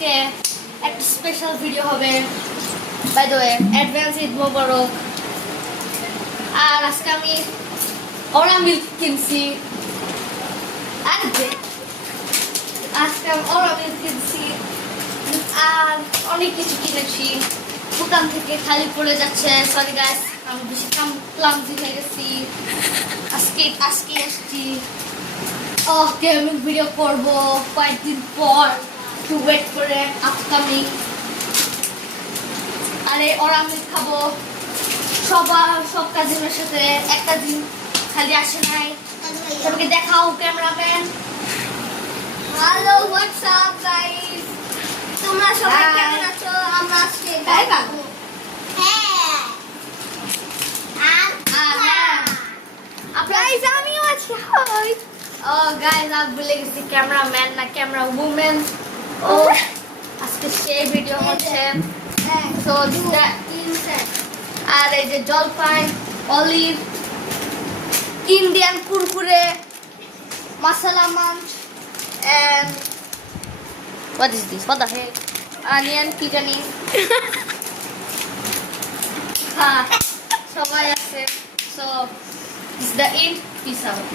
আজকে একটা special video হবে। By the way advance Eid মোবারক। আর আজকে আমি ওরা মিল্ক কিনছি। আজকে আমি ওরা মিল্ক কিনছি আর অনেক কিছু কিনেছি। দোকান থেকে খালি পড়ে যাচ্ছে। সরি গাইস, আমি বেশি ক্লামজি হয়ে গেছি। আজকে আসছি গেমিং ভিডিও করব কয়েকদিন পর, একটু ওয়েট করে আপকামিং। আরে ওরা আমি খাবো সব কাজিনের সাথে। একটা দিন খালি আসে নাই। সবাইকে দেখাও ক্যামেরাম্যান। হ্যালো হোয়াটসঅ্যাপ গাইস, তোমরা সবাই কেমন আছো? আমরা আজকে খাবো। হ্যাঁ গাইস আমিও আছি। হাই গাইস, আমি ভুলে গেছি ক্যামেরাম্যান না ক্যামেরা উমেন। আজকে সেই ভিডিও হচ্ছে। So, আর এই যে জলপাই, olive, Indian Kurkure, masala munch, and what is this? What the heck? Onion কি জানি। হ্যাঁ, সবাই আছে। So, it's the end. Peace out.